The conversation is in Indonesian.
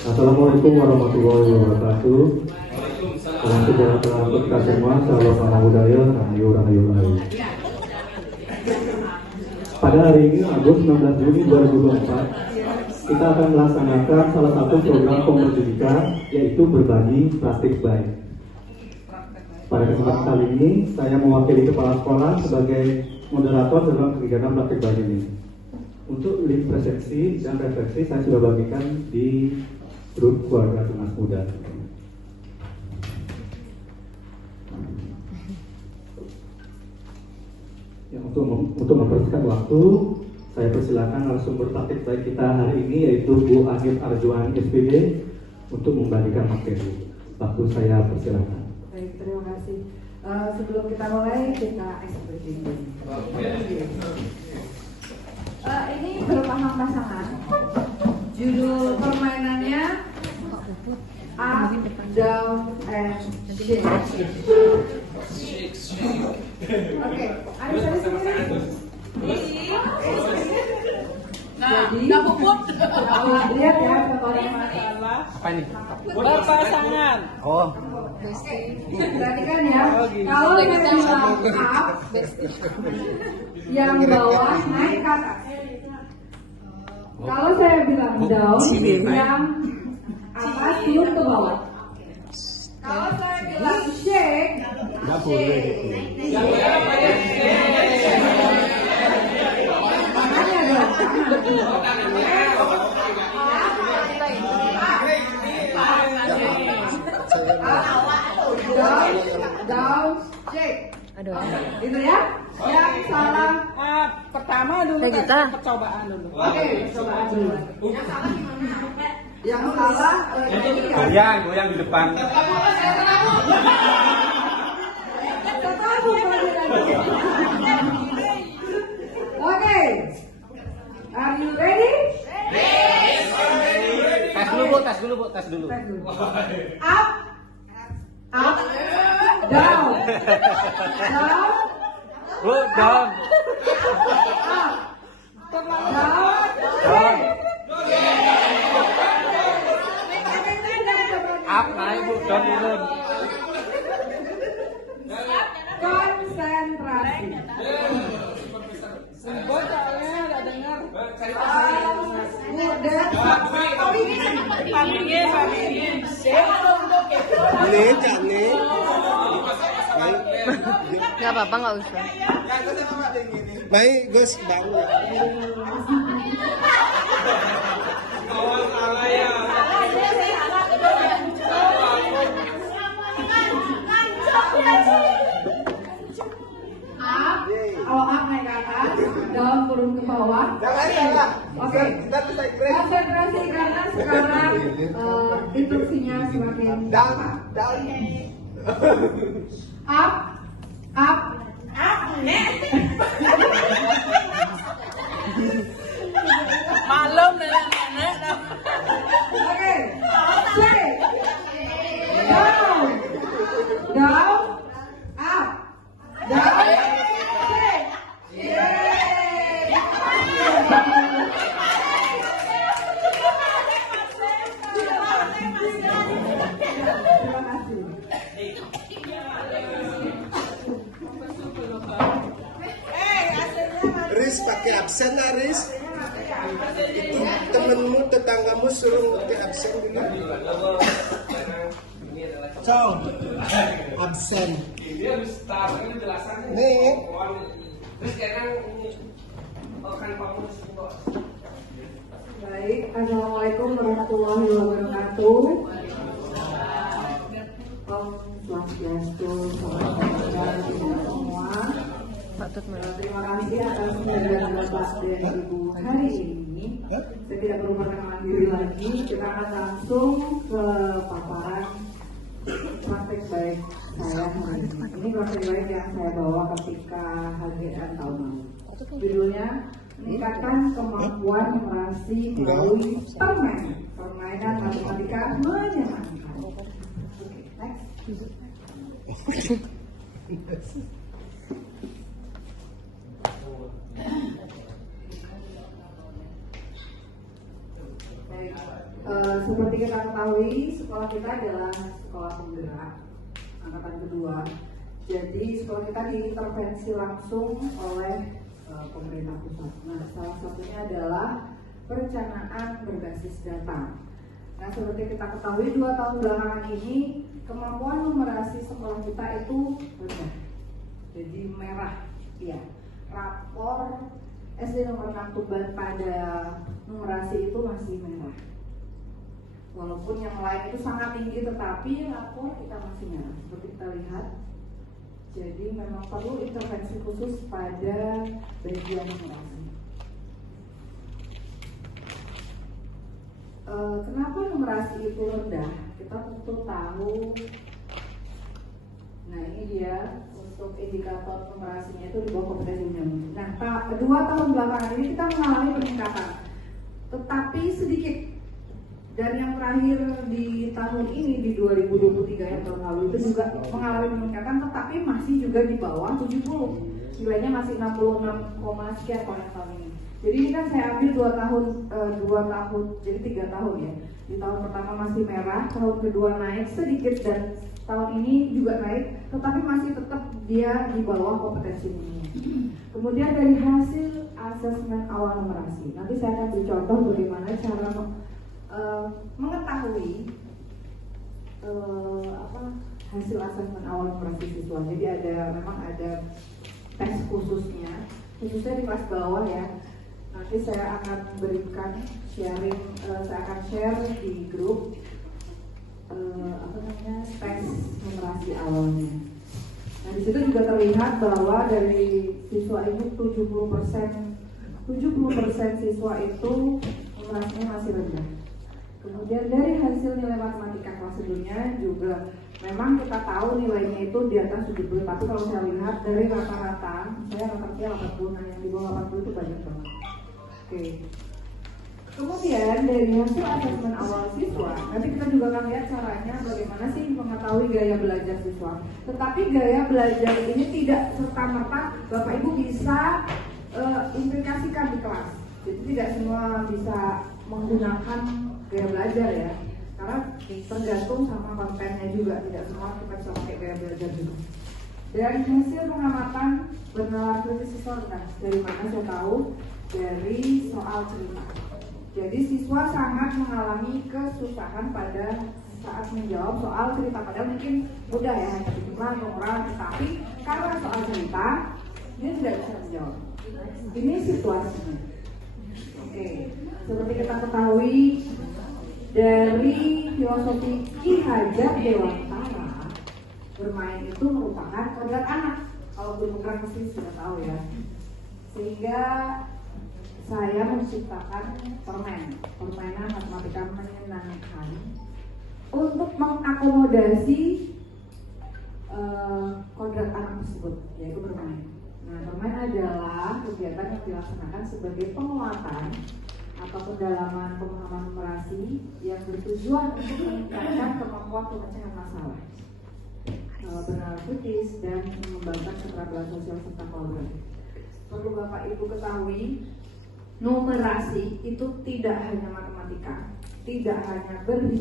Assalamualaikum warahmatullahi wabarakatuh. Salam sejahtera untuk kita semua. Salam sama budaya, rahayu. Pada hari ini, Rabu 19 Juni 2024, kita akan melaksanakan salah satu program Komerdika, yaitu berbagi plastik baik. Pada kesempatan kali ini, saya mewakili kepala sekolah sebagai moderator dalam kegiatan plastik baik ini. Untuk link presensi dan referensi saya sudah bagikan di grup keluarga Tunas Muda. Ya, untuk mempersingkat waktu, saya persilakan narasumber praktik baik kita hari ini, yaitu Bu Anit Arjuan SPD, untuk membagikan materi. Waktu saya persilakan. Baik, terima kasih. Sebelum kita mulai, kita ekspresi dulu. Ini berupa pasangan. Judul permainannya Up, Down, and Shake. Oke, ada sendiri. Jadi, lihat ya masalah. Apa ini? Berpasangan. Oh. Perhatikan ya. Kalau kita bilang up, yang bawah naik ke atas. Kalau saya bilang down, yang atas turun ke bawah. Kalau saya bilang shake, Nggak boleh gitu. tangannya dong, down, shake. Aduh. Itu ya. Yang salah. Pertama dulu percobaan dulu. Oke, percobaan dulu. Yang salah. Goyang di depan. Oke. Are you ready? Tes dulu. Up, down, Down. down. Up naik Bu, down turun. Konsentrasi. Nggak apa-apa, nggak usah. Baik, Gus, bau. Kalau up naik ke atas, down turun ke bawah. Oke. Konsentrasi karena sekarang instruksinya semakin up. Malam nenek. Oke. Shake. Down, up, down, shake. Terima kasih. Riz pakai absen lah, Riz. Itu temenmu, tetanggamu suruh pakai absen dulu. So, absen. Nih. Baik, assalamualaikum warahmatullahi wabarakatuh. Om Swastiastu, salam sejahtera kita semua. Terima kasih atas kehadiran Bapak dan Ibu hari ini. Saya tidak perlu perkenalan diri lagi. Kita akan langsung ke paparan praktek baik saya hari ini. Ini praktek baik yang saya bawa ketika HGN tahun lalu. Judulnya meningkatkan kemampuan numerasi melalui permainan matematika menyenangkan. Oke, next. seperti kita ketahui, sekolah kita adalah sekolah penggerak angkatan kedua. Jadi sekolah kita diintervensi langsung oleh pemerintah pusat. Nah, salah satunya adalah perencanaan berbasis data. Nah, seperti kita ketahui 2 tahun belakangan ini kemampuan numerasi sekolah kita itu rendah. Jadi merah, ya. Rapor SD nomor 6 Tuban pada numerasi itu masih merah. Walaupun yang lain itu sangat tinggi, tetapi rapor kita masih merah. Seperti kita lihat. Jadi memang perlu intervensi khusus pada bagian numerasi. Kenapa numerasi itu rendah? Kita tentu tahu. Nah, ini dia untuk indikator numerasinya itu di bawah kompetensi umum. Nah, 2 tahun belakangan ini kita mengalami peningkatan, tetapi sedikit. Dan yang terakhir di tahun ini di 2023 yang tahun lalu itu juga mengalami peningkatan, tetapi masih juga di bawah 70. Nilainya masih 66, sekian pada tahun ini. Jadi ini kan saya ambil 2 tahun, jadi 3 tahun ya. Di tahun pertama masih merah, tahun kedua naik sedikit dan tahun ini juga naik, tetapi masih tetap dia di bawah kompetensi minimum. Kemudian dari hasil asesmen awal numerasi, nanti saya akan beri contoh bagaimana cara mengetahui hasil asesmen awal numerasi siswa. Jadi memang ada tes khususnya di kelas bawah ya. Nanti saya akan berikan sharing, saya akan share di grup tes numerasi awalnya. Nah, di situ juga terlihat bahwa dari siswa ini 70% siswa itu numerasinya masih rendah. Kemudian dari hasil nilai matematika kelas sebelumnya juga memang kita tahu nilainya itu di atas 70, tapi kalau saya lihat dari rata-rata, saya rata-rata 80, nah yang di bawah 80 itu banyak banget. Oke. Kemudian dari hasil asesmen awal siswa, nanti kita juga akan lihat caranya bagaimana sih mengetahui gaya belajar siswa. Tetapi gaya belajar ini tidak serta-merta Bapak Ibu bisa implikasikan di kelas. Jadi tidak semua bisa menggunakan gaya belajar ya, karena tergantung sama kontennya juga, tidak semua kita bisa pakai gaya belajar juga. Dari hasil pengamatan bernalar kritis siswa, nah dari mana saya tahu? Dari soal cerita. Jadi siswa sangat mengalami kesusahan pada saat menjawab soal cerita, padahal mungkin mudah ya, hanya jumlah pengurangan, tetapi karena soal cerita dia tidak bisa menjawab. Ini situasinya. Oke, seperti kita ketahui dari filosofi Ki Hajar Dewantara, bermain itu merupakan kodrat anak. Kalau bukan mesti sudah tahu ya. Sehingga saya menciptakan permainan matematika menyenangkan untuk mengakomodasi kodrat anak tersebut, yaitu bermain. Nah, bermain adalah kegiatan yang dilaksanakan sebagai penguatan atau pendalaman pemahaman numerasi yang bertujuan untuk meningkatkan kemampuan pemecahan masalah, bernalar kritis, dan mengembangkan keterampilan sosial serta kolaboratif. Perlu Bapak Ibu ketahui, numerasi itu tidak hanya matematika, tidak hanya berhitung.